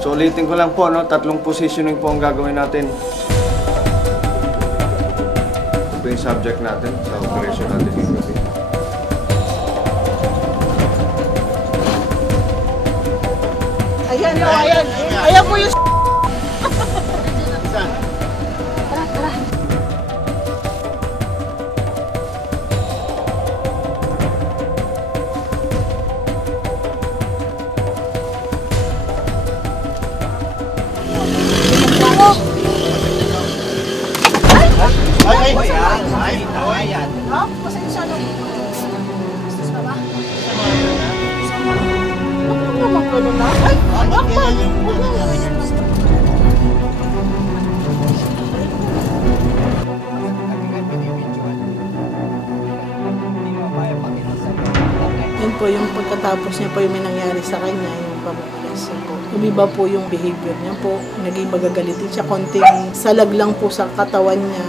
So ulitin ko lang po, no, 3 positioning po ang gagawin natin. Ito po yung subject natin sa operation natin yung gabi. Ayan, ayan. Ayan po yung yun po yung pagkatapos niya po yung may nangyari sa kanya, yung pamamalas niya po. Umiba po yung behavior niya po. Naging magagalitin siya. Konting salag lang po sa katawan niya.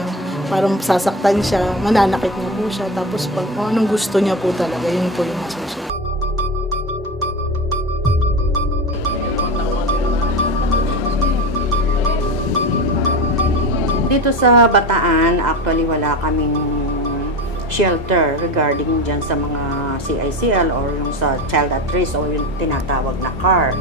Parang sasaktan siya. Mananakit niya po siya. Tapos pag anong gusto niya po talaga, yun po yung masusunod. Dito sa Bataan, actually wala kaming shelter regarding dyan sa mga CICL or yung sa child at risk o yung tinatawag na CAR.